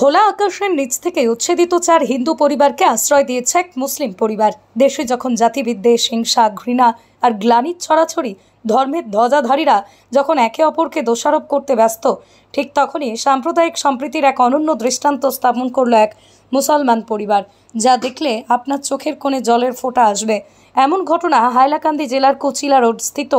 খোলা আকাশের নিচ থেকে উচ্ছেদিত 4 হিন্দু পরিবারকে আশ্রয় দিয়েছে এক মুসলিম পরিবার। দেশে যখন জাতিবিদ্বেষ, হিংসা, ঘৃণা আর গ্লানির ছড়াছড়ি, ধর্মের ধ্বজাধারীরা যখন একে অপরকে দোষারোপ করতে ব্যস্ত, ঠিক তখনই সাম্প্রদায়িক সম্প্রীতির এক অনন্য দৃষ্টান্ত স্থাপন করল এক মুসলমান পরিবার, যা দেখলে আপনার চোখের কোণে জলের ফোঁটা আসবে। এমন ঘটনা হাইলাকান্দি জেলার কুচিলা রোড স্থিত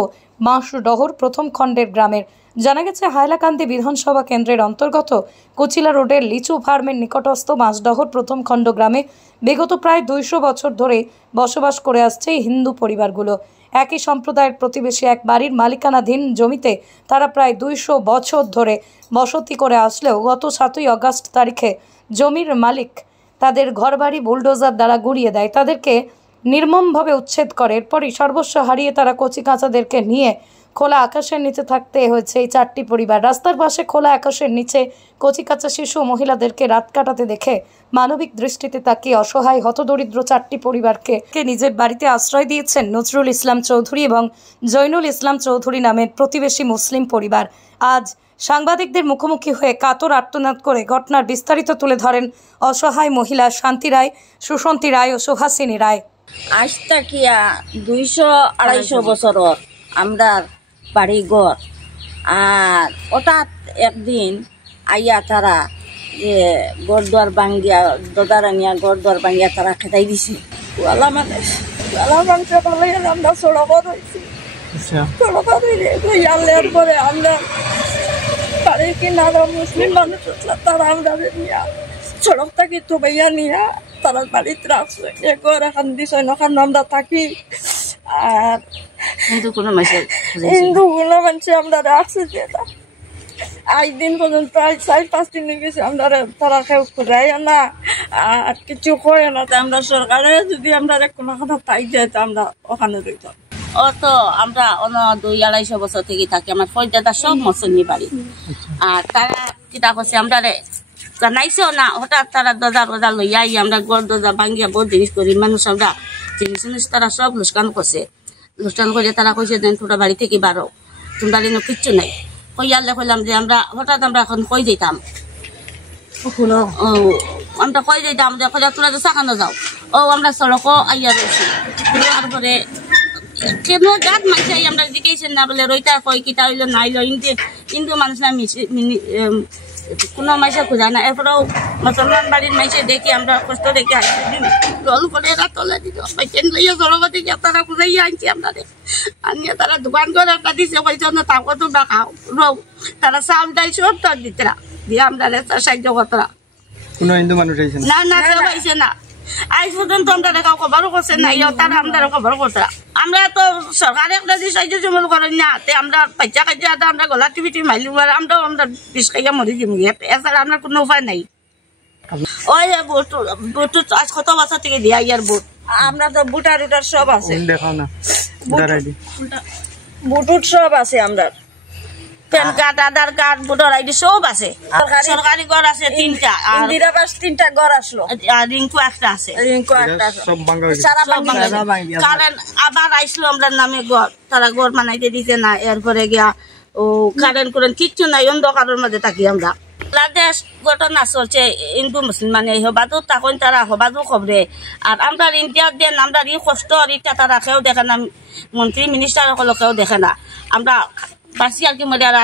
বাঁশডহর প্রথম খণ্ডের গ্রামের। জানা গেছে, হাইলাকান্দি বিধানসভা কেন্দ্রের অন্তর্গত কুচিলা রোডের লিচু ফার্মের নিকটস্থ বাঁশডহর প্রথম খণ্ড গ্রামে বিগত প্রায় 200 বছর ধরে বসবাস করে আসছে এই হিন্দু পরিবারগুলো। একই সম্প্রদায়ের প্রতিবেশী এক বাড়ির মালিকানাধীন জমিতে তারা প্রায় 200 বছর ধরে বসতি করে আসলেও গত 7ই আগস্ট তারিখে জমির মালিক তাদের ঘরবাড়ি বুলডোজার দ্বারা গুড়িয়ে দেয়, তাদেরকে নির্মমভাবে উচ্ছেদ করে। এরপরই সর্বস্ব হারিয়ে তারা কচিকাঁচাদেরকে নিয়ে খোলা আকাশের নিচে থাকতে হয়েছে এই 4টি পরিবার। রাস্তার পাশে খোলা আকাশের নিচে কচিকাঁচা শিশু মহিলাদেরকে রাত কাটাতে দেখে মানবিক দৃষ্টিতে তাকিয়ে অসহায় হতদরিদ্র 4টি পরিবারকে নিজের বাড়িতে আশ্রয় দিয়েছেন নজরুল ইসলাম চৌধুরী এবং জৈনুল ইসলাম চৌধুরী নামের প্রতিবেশী মুসলিম পরিবার। আজ সাংবাদিকদের মুখোমুখি হয়ে কাতর আর্তনাদ করে ঘটনার বিস্তারিত তুলে ধরেন অসহায় মহিলা শান্তি রায়, সুশান্তি রায় ও সুহাসিনী রায়। আজ তাকিয়া 200-250 বছর আমরা বাড়ি ঘর, আর হঠাৎ একদিন আইয়া তারা যে গড়দুয়ার ভাঙ্গিয়া দদারানিয়া গড়দুয়ার ভাঙ্গিয়া তারা খেতাই দিছে। আমরা সড়ক রয়েছি, সড়ক পরে আমরা বাড়ির কিনারা মুসলিম মানুষ তারা আমরা নিয়া সড়ক থাকি তো ভাইয়া নিয়া তারা বাড়িতে রাখছে। একবার এখান দিছে নখান আমরা থাকি, আর হিন্দু কোনো মানুষে আমরা রাখছে যেটা আজ দিন পর্যন্ত 4-5 দিন হয়ে গেছে আমরা তারা কেউ খুঁজাই না আর কিছু হয় না। আমরা সরকারে যদি আমরা কোনো কথা পাই যায় তো আমরা ওখানে রইতাম। ও তো আমরা 200-250 বছর থেকে থাকি, আমার ফৌজদাদা সব মসনি বাড়ি। আর তারা কিতা করছে আমরা জানাইছো না, হঠাৎ তারা দরজা লইয়া আমরা গড় দরজা ভাঙ্গিয়া বহুত জিনিস করি মানুষ, আমরা জিনিস তারা সব লোকসান করছে। লোকসান করে তারা কইছে দেন তোরা বাড়ি থেকে বারো, তোমরা কিচ্ছু নাই কইয়ালে কইলাম যে আমরা হঠাৎ আমরা এখন কই যেতাম, আমরা কই যেতাম যে তোরা তো চাকানো যাও। আমরা সড়কও আইয়া রয়েছি, তারপরে কেন জাত মানুষ আমরা জিজ্ঞাসেন না বলে রইতা কই কিতা হইলো না হইলো হিন্দু মানুষ না কোনো মাইসে খোঁজা না। এরপরেও মুসলমান বাড়ির মাইসে দেখি আমরা কষ্ট দেখে জল করে এরা তোলা দিত লইয়া সরবতি তারা খুঁজাইয়া আনছি আমরা আনিয়ে তারা দোকান করে একটা দিছে কইছে না তাকে তোমরা খাও রও, তারা চাউল ডাল সব তোর দিতরা দিয়ে আমরা সাহায্য করতরা। কোনো হিন্দু মানুষ না না কেউ আইসে না, আজ পর্যন্ত আমরা কাউ খবরও করছে না, তারা আমরা খবর করতরা। আমরা তো সরকারে একটা যে সাহায্য জমল করেন না, আমরা পয়সা খাইয়া আমরা গলা টিভি মাইলি আমরাও আমরা বিষ খাইয়া মরি দিম, এছাড়া আমরা কোনো উপায় নাই। ওই বুট আজ কত বছর থেকে দিয়া ইয়ার বুট, আমরা তো বুটার উটার সব আছে, বুট সব আছে, আমরা প্যান কার্ড, আধার কার্ড, ভোটার আইডি সব আছে। সরকারি ঘর আছে 3টা, ইন্দিরা আবাস 3টা ঘর আসলো, আর রিঙ্কু একটা আছে, কারণ আবার আইসলো আমরা নামে ঘর, তারা ঘর বানাইতে দিতে না। এরপরে গিয়া ও কারেন্ট করেন কিচ্ছু নাই, অন্ধকারের মাঝে থাকি আমরা। বাংলাদেশ ঘটনা চলছে হিন্দু মুসলমানে হবাদু তখন তারা হবাদু খবরে, আর আমরা ইন্ডিয়ার দেন আমরা ই কষ্ট ইটা তারা কেউ দেখে না, মন্ত্রী মিনিস্টার কেউ দেখে না। আমরা বাসি আর কি মরে আর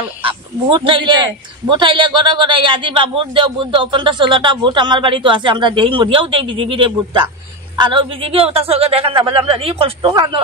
ভোট আইলে ঘরে ঘরে ইয়াদি বা ভোট দেও, ভোট দেও 15-16টা ভোট আমার বাড়িতে আছে, আমরা দেই মরিয়াও দেই বিজেপির ভোটটা, আর ওই বিজেপি ওটা সঙ্গে দেখেন না বলে আমরা ই কষ্ট খানো।